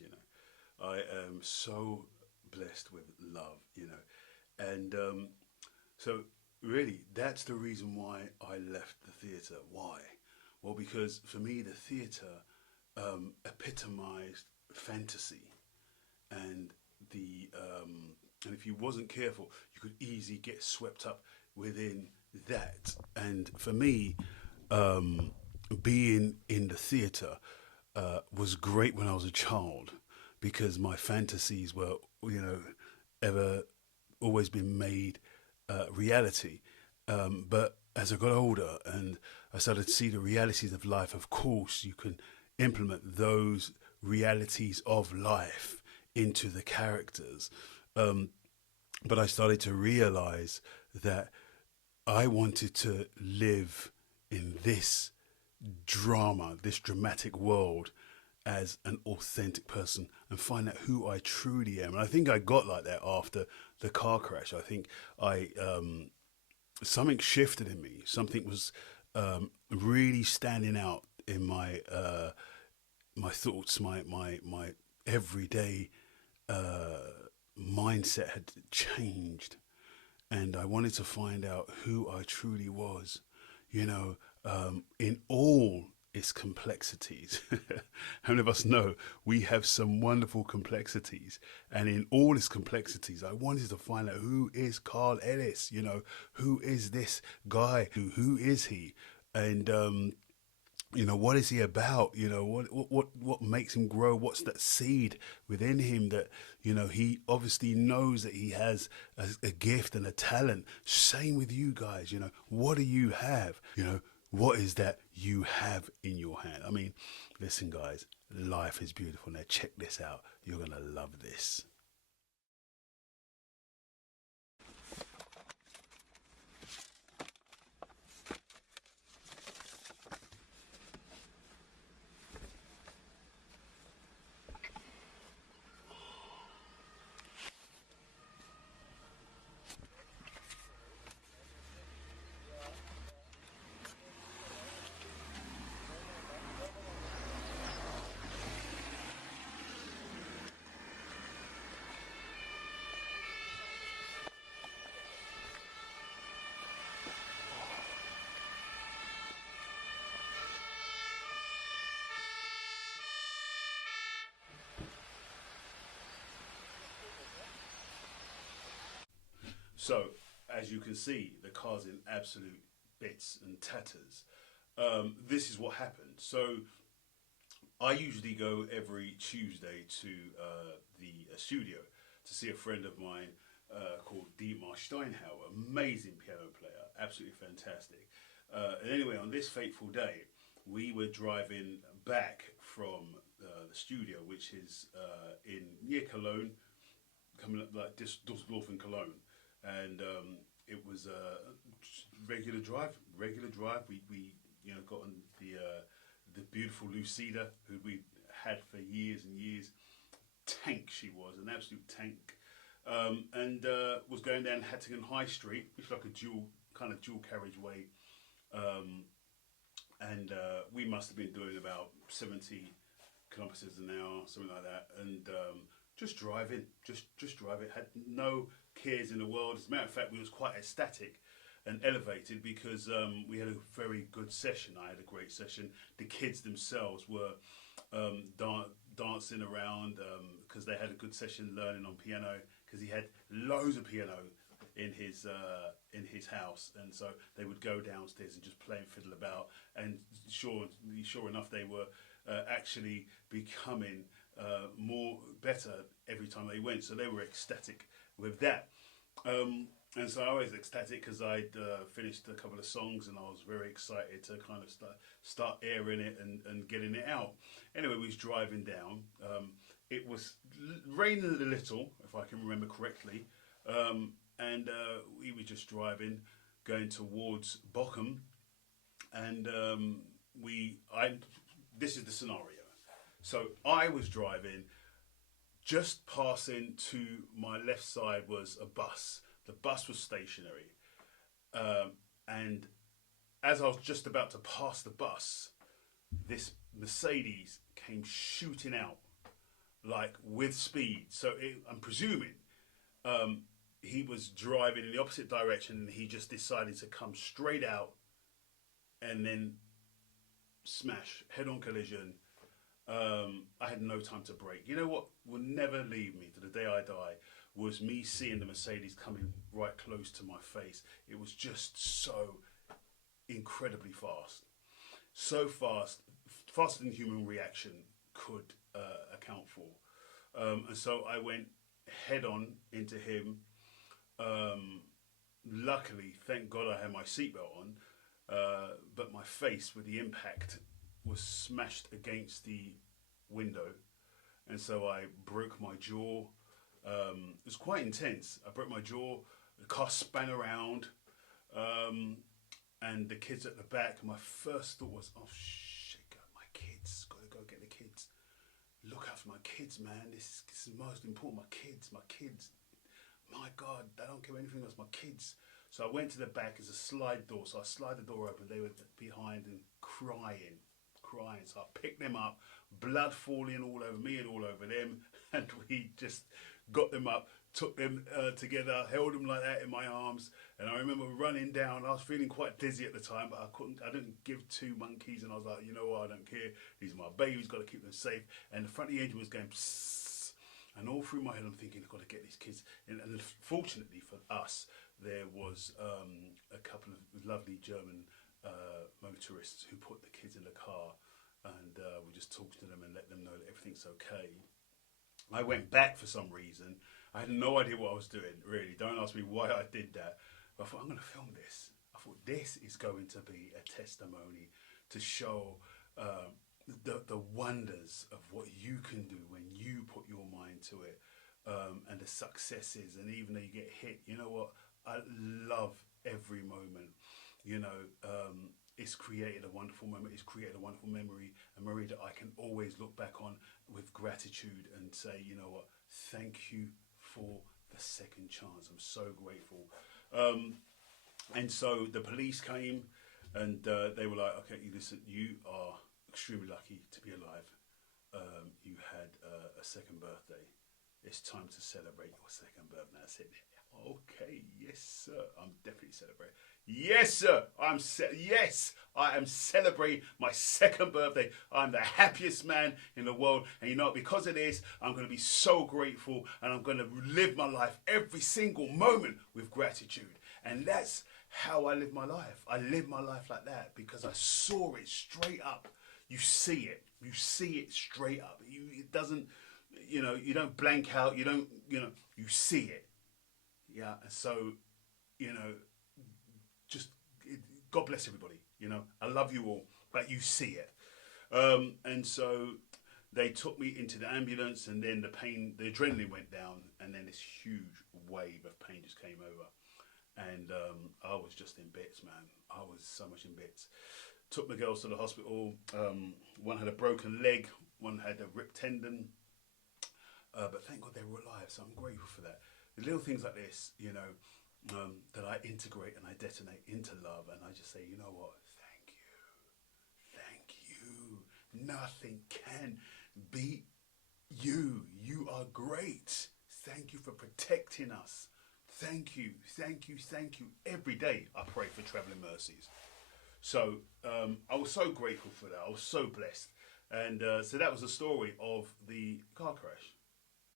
this. I am so blessed with love. And so really, that's the reason why I left the theatre. Why? Well, because for me, the theatre epitomized fantasy, and the and if you wasn't careful, you could easily get swept up within that. And for me, um, being in the theatre was great when I was a child because my fantasies were, you know, ever always been made reality. But as I got older and I started to see the realities of life, of course, you can implement those realities of life into the characters. Um, but I started to realize that I wanted to live in this drama, this dramatic world as an authentic person and find out who I truly am. And I think I got like that after the car crash. I think I something shifted in me. Something was really standing out in my thoughts, my everyday mindset had changed, and I wanted to find out who I truly was, in all its complexities. How many of us know we have some wonderful complexities? And in all its complexities, I wanted to find out who is Carl Ellis, who is this guy? Who is he? And what is he about? What makes him grow? What's that seed within him that he obviously knows that he has a gift and a talent. Same with you guys. What do you have? What is that you have in your hand? I mean, listen, guys, life is beautiful. Now check this out. You're gonna love this. So, as you can see, the car's in absolute bits and tatters. This is what happened. So, I usually go every Tuesday to the studio to see a friend of mine called Dietmar Steinhauer, amazing piano player, absolutely fantastic. And anyway, on this fateful day, we were driving back from the studio, which is in near Cologne, coming up like Dusseldorf and Cologne, and it was a regular drive. Regular drive. We got on the beautiful Lucida, who we had for years and years. Tank she was, an absolute tank, and was going down Hattingen High Street, which is like a dual carriageway, um, and we must have been doing about 70 kilometers an hour, something like that, and just driving, just driving. Had no cares in the world. As a matter of fact, we was quite ecstatic and elevated because we had a very good session. I had a great session. The kids themselves were dancing around because they had a good session learning on piano because he had loads of piano in his house, and so they would go downstairs and just play and fiddle about. And sure enough, they were actually becoming more better every time they went. So they were ecstatic with that. And so I was ecstatic because I'd finished a couple of songs and I was very excited to kind of start airing it and getting it out. Anyway, we was driving down. It was raining a little, if I can remember correctly, and we were just driving, going towards Bochum, and I. This is the scenario. So I was driving. Just passing to my left side was a bus. The bus was stationary. And as I was just about to pass the bus, this Mercedes came shooting out like with speed. So I'm presuming he was driving in the opposite direction and he just decided to come straight out and then smash, head on collision. I had no time to brake. You know what will never leave me to the day I die was me seeing the Mercedes coming right close to my face. It was just so incredibly fast. So fast, faster than human reaction could account for. And so I went head on into him. Luckily, thank God I had my seatbelt on, but my face with the impact was smashed against the window, and so I broke my jaw. It was quite intense. I broke my jaw. The car span around, and the kids at the back. My first thought was, "Oh shit, my kids! Got to go get the kids. Look out for my kids, man. This is most important. My kids, my kids. My God, I don't care anything else. My kids." So I went to the back. It's a slide door, so I slide the door open. They were behind and crying. So I picked them up, blood falling all over me and all over them, and we just got them up, took them together, held them like that in my arms. And I remember running down. I was feeling quite dizzy at the time, but I didn't give two monkeys. And I was like, you know what, I don't care. These are my babies, got to keep them safe. And the front of the engine was going psst. And all through my head, I'm thinking, I've got to get these kids. And fortunately for us, there was a couple of lovely German motorists who put the kids in the car, and we just talked to them and let them know that everything's okay. I went back for some reason. I had no idea what I was doing, really. Don't ask me why I did that. But I thought, I'm going to film this. I thought, this is going to be a testimony to show the wonders of what you can do when you put your mind to it, and the successes. And even though you get hit, you know what? I love every moment. You know, it's created a wonderful moment. It's created a wonderful memory, a memory that I can always look back on with gratitude and say, you know what? Thank you for the second chance. I'm so grateful. And so the police came, and they were like, "Okay, listen, you are extremely lucky to be alive. You had a second birthday. It's time to celebrate your second birthday." I said, "Okay, yes, sir. I'm definitely celebrating. Yes, sir. Yes, I am celebrating my second birthday. I'm the happiest man in the world. And you know, because of this, I'm going to be so grateful, and I'm going to live my life every single moment with gratitude." And that's how I live my life. I live my life like that because I saw it straight up. You see it. You see it straight up. It doesn't, you don't blank out. You don't, you see it. Yeah. And so, just God bless everybody. I love you all, but you see it. And so they took me into the ambulance, and then the adrenaline went down, and then this huge wave of pain just came over. And I was just in bits, man. I was so much in bits. Took the girls to the hospital. One had a broken leg, one had a ripped tendon. But thank God they were alive, so I'm grateful for that. The little things like this, that I integrate and I detonate into love, and I just say, you know what? Thank you. Nothing can beat you. You are great. Thank you for protecting us. Thank you. Every day I pray for travelling mercies. So I was so grateful for that. I was so blessed. And so that was the story of the car crash.